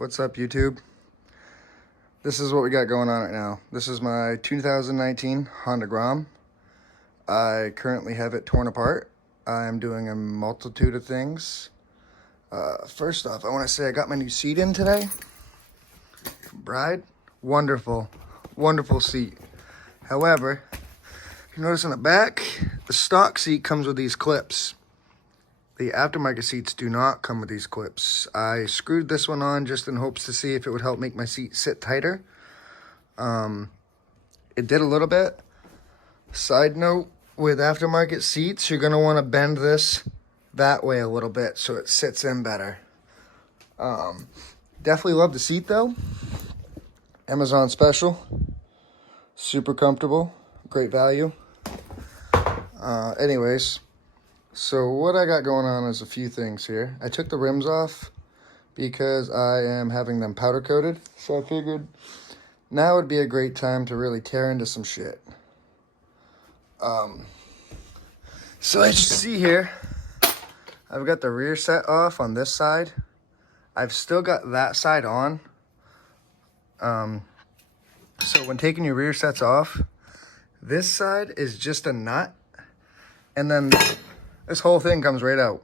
What's up, YouTube? This is what we got going on right now. This is my 2019 Honda Grom. I currently have it torn apart. I'm doing a multitude of things. First off, I want to say I got my new seat in today from Bride. Wonderful, wonderful seat. However, you notice on the back, the stock seat comes with these clips. The aftermarket seats do not come with these clips. I screwed this one on just in hopes to see if it would help make my seat sit tighter. It did a little bit. Side note, with aftermarket seats, you're going to want to bend this that way a little bit so it sits in better. Definitely love the seat though. Amazon special. Super comfortable. Great value. Anyways. So what I got going on is a few things here. I took the rims off because I am having them powder coated. So I figured now would be a great time to really tear into some shit. So as you see here, I've got the rear set off on this side. I've still got that side on. So when taking your rear sets off, this side is just a nut. And then this whole thing comes right out.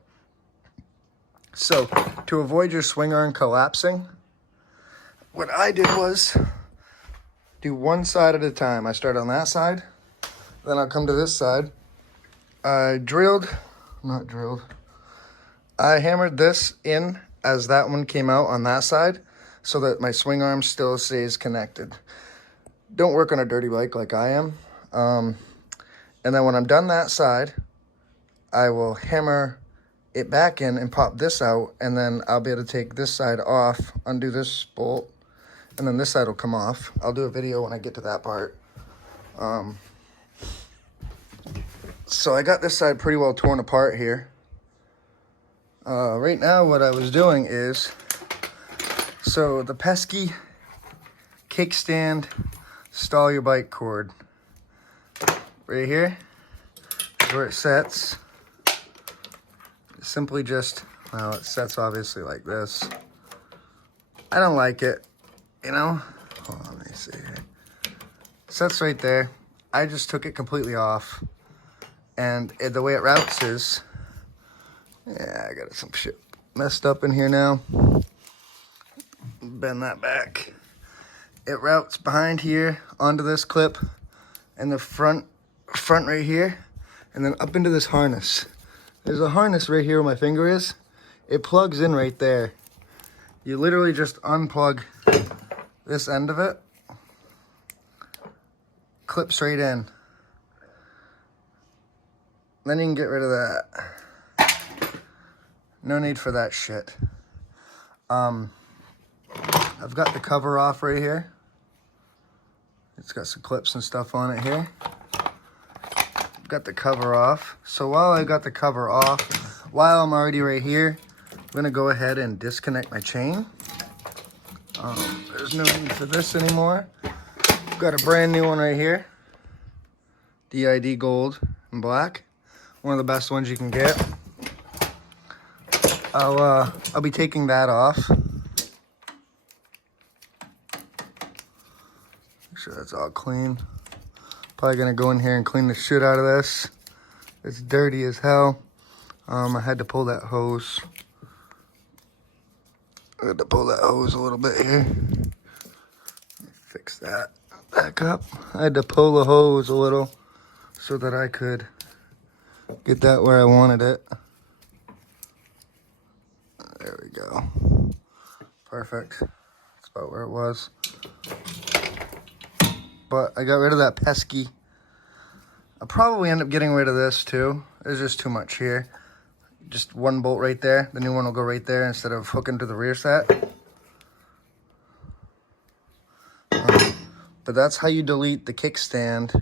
So, to avoid your swing arm collapsing, what I did was do one side at a time. I start on that side, then I'll come to this side. I hammered this in as that one came out on that side so that my swing arm still stays connected. Don't work on a dirty bike like I am. And then when I'm done that side, I will hammer it back in and pop this out, and then I'll be able to take this side off, undo this bolt, and then this side will come off. I'll do a video when I get to that part. So I got this side pretty well torn apart here. Right now what I was doing is, so the pesky kickstand stall your bike cord, right here is where it sets. Simply just, well, it sets obviously like this. I don't like it, you know? Hold on, let me see here. Sets right there. I just took it completely off. And the way it routes is, yeah, I got some shit messed up in here now. Bend that back. It routes behind here onto this clip and the front right here, and then up into this harness. There's a harness right here where my finger is. It plugs in right there. You literally just unplug this end of it. Clips right in. Then you can get rid of that. No need for that shit. I've got the cover off right here. It's got some clips and stuff on it here. Got the cover off. So while I got the cover off, while I'm already right here, I'm gonna go ahead and disconnect my chain. There's no need for this anymore. Got a brand new one right here. DID gold and black. One of the best ones you can get. I'll be taking that off. Make sure that's all clean. Probably gonna go in here and clean the shit out of this. It's dirty as hell. I had to pull that hose. I had to pull that hose a little bit here. Fix that back up. I had to pull the hose a little so that I could get that where I wanted it. There we go. Perfect. That's about where it was. But I got rid of that pesky. I'll probably end up getting rid of this too. There's just too much here. Just one bolt right there. The new one will go right there instead of hooking to the rear set. But that's how you delete the kickstand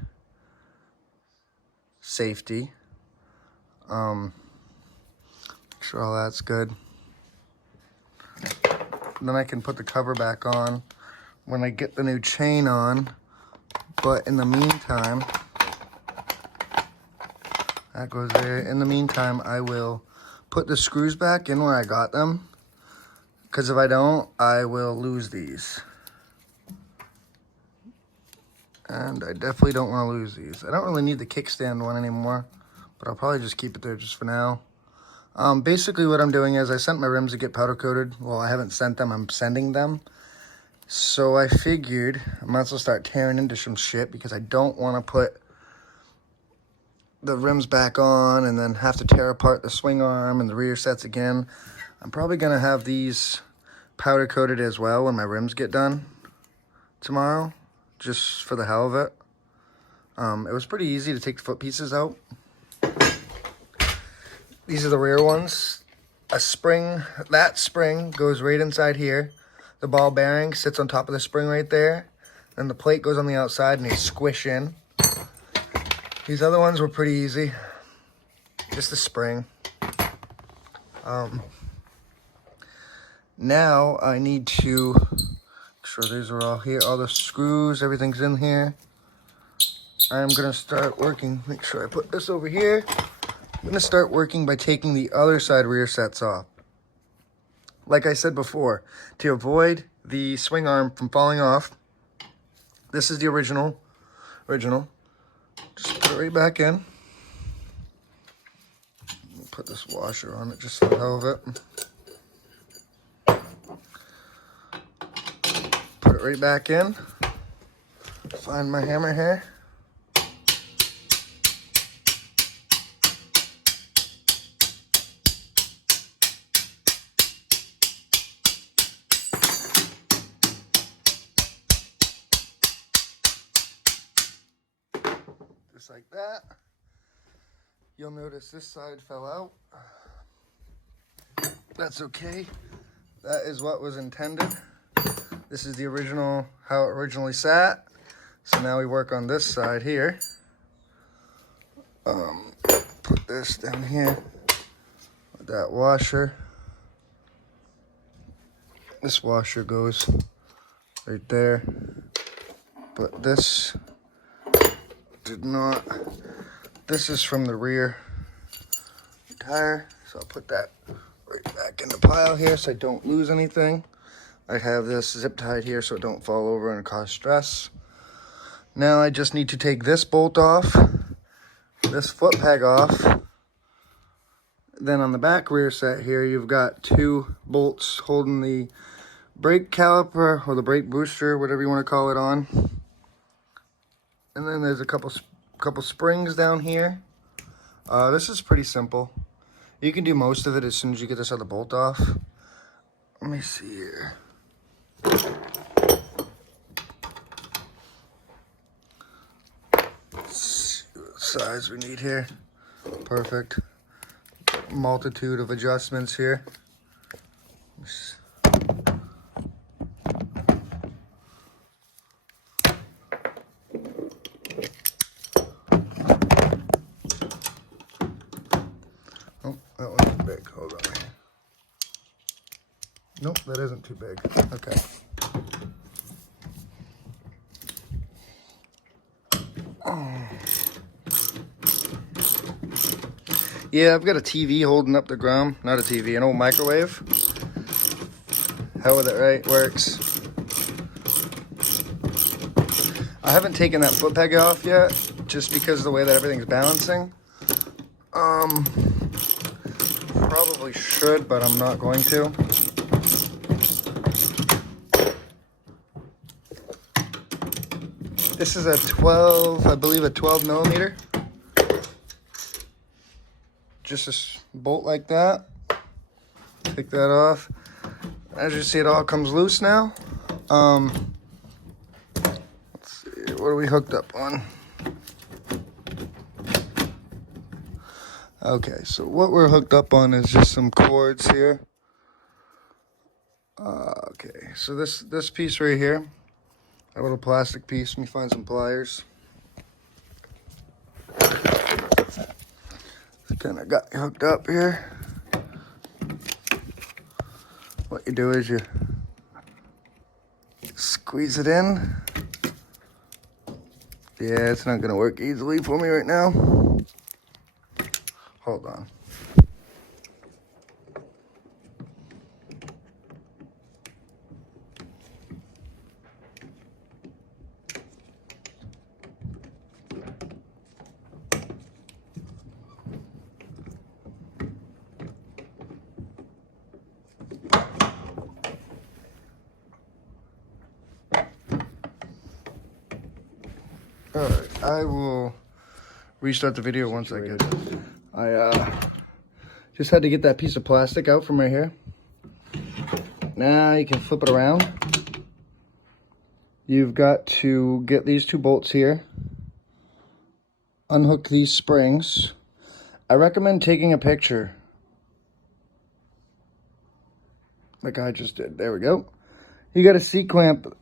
safety. Make sure all that's good. And then I can put the cover back on when I get the new chain on. But in the meantime, that goes there. In the meantime, I will put the screws back in where I got them. because if I don't, I will lose these. And I definitely don't want to lose these. I don't really need the kickstand one anymore, but I'll probably just keep it there just for now. Basically what I'm doing is I sent my rims to get powder coated. Well, I haven't sent them, I'm sending them. So I figured I might as well start tearing into some shit because I don't want to put the rims back on and then have to tear apart the swing arm and the rear sets again. I'm probably going to have these powder coated as well when my rims get done tomorrow, just for the hell of it. It was pretty easy to take the foot pieces out. These are the rear ones. A spring, that spring goes right inside here. The ball bearing sits on top of the spring right there. Then the plate goes on the outside and they squish in. These other ones were pretty easy. Just the spring. Now I need to make sure these are all here. All the screws, everything's in here. I'm going to start working. Make sure I put this over here. I'm going to start working by taking the other side rear sets off. Like I said before, to avoid the swing arm from falling off, this is the original. Just put it right back in. Put this washer on it just for the hell of it. Put it right back in. Find my hammer here. Just like that. You'll notice this side fell out. That's okay. That is what was intended. This is the original, how it originally sat. So now we work on this side here. Put this down here with that washer. This washer goes right there. But this did not. This is from the rear tire, so I'll put that right back in the pile here so I don't lose anything. I have this zip tied here so it don't fall over and cause stress. Now I just need to take this bolt off, this foot peg off. Then on the back rear set here, you've got two bolts holding the brake caliper or the brake booster, whatever you want to call it, on. And then there's a couple springs down here. This is pretty simple. You can do most of it as soon as you get this other bolt off. Let me see here. Let's see what size we need here. Perfect. Multitude of adjustments here. Oh, that one's big. Hold on here. Nope, that isn't too big. Okay. Yeah, I've got a TV holding up the Grom. Not a TV, an old microwave. Hell with it, right? Works. I haven't taken that foot peg off yet, just because of the way that everything's balancing. Probably should, but I'm not going to. This is a 12, I believe a 12 millimeter. Just a bolt like that. Take that off. As you see, it all comes loose now. Let's see, what are we hooked up on? Okay, so what we're hooked up on is just some cords here. Okay, so this piece right here, a little plastic piece. Let me find some pliers. Kind of got you hooked up here. What you do is you squeeze it in. Yeah, it's not gonna work easily for me right now. Hold on. Alright, I will restart the video once I get it. I just had to get that piece of plastic out from right here. Now you can flip it around. You've got to get these two bolts here. Unhook these springs. I recommend taking a picture. Like I just did. There we go. You got a C-clamp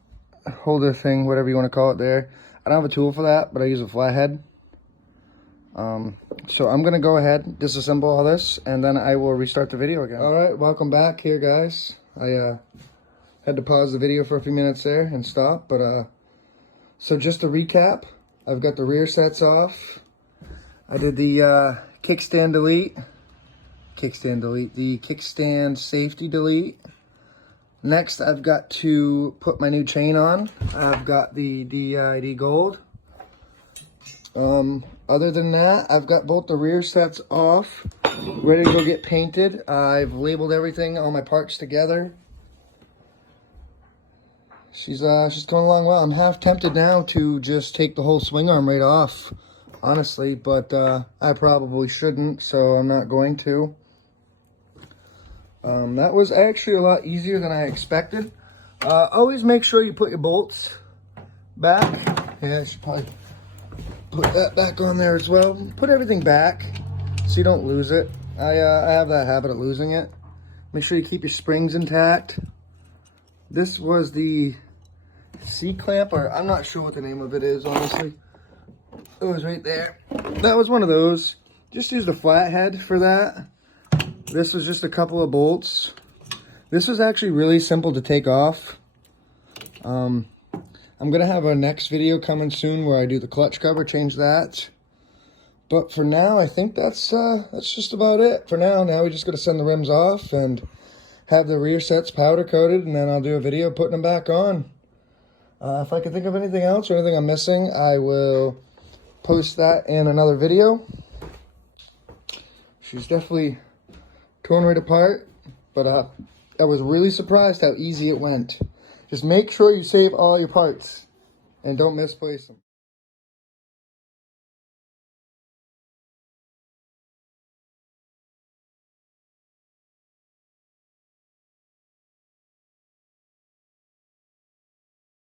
holder thing, whatever you want to call it there. I don't have a tool for that, but I use a flathead. So I'm going to go ahead, disassemble all this, and then I will restart the video again. Alright, welcome back here, guys. I had to pause the video for a few minutes there and stop, but so just to recap, I've got the rear sets off. I did the kickstand delete, the kickstand safety delete. Next, I've got to put my new chain on. I've got the DID gold. Other than that, I've got both the rear sets off, ready to go get painted. I've labeled everything, all my parts together. She's going along well. I'm half tempted now to just take the whole swing arm right off, honestly, but I probably shouldn't, so I'm not going to. That was actually a lot easier than I expected. Always make sure you put your bolts back. Yeah, I should probably put that back on there as well. Put everything back so you don't lose it. I have that habit of losing it. Make sure you keep your springs intact. This was the C-clamp, or I'm not sure what the name of it is, honestly. It was right there. That was one of those. Just use the flathead for that. This was just a couple of bolts. This was actually really simple to take off. I'm going to have a next video coming soon where I do the clutch cover, change that. But for now, I think that's just about it. For now we just got to send the rims off and have the rear sets powder coated, and then I'll do a video putting them back on. If I can think of anything else or anything I'm missing, I will post that in another video. She's definitely torn right apart, but I was really surprised how easy it went. Just make sure you save all your parts and don't misplace them.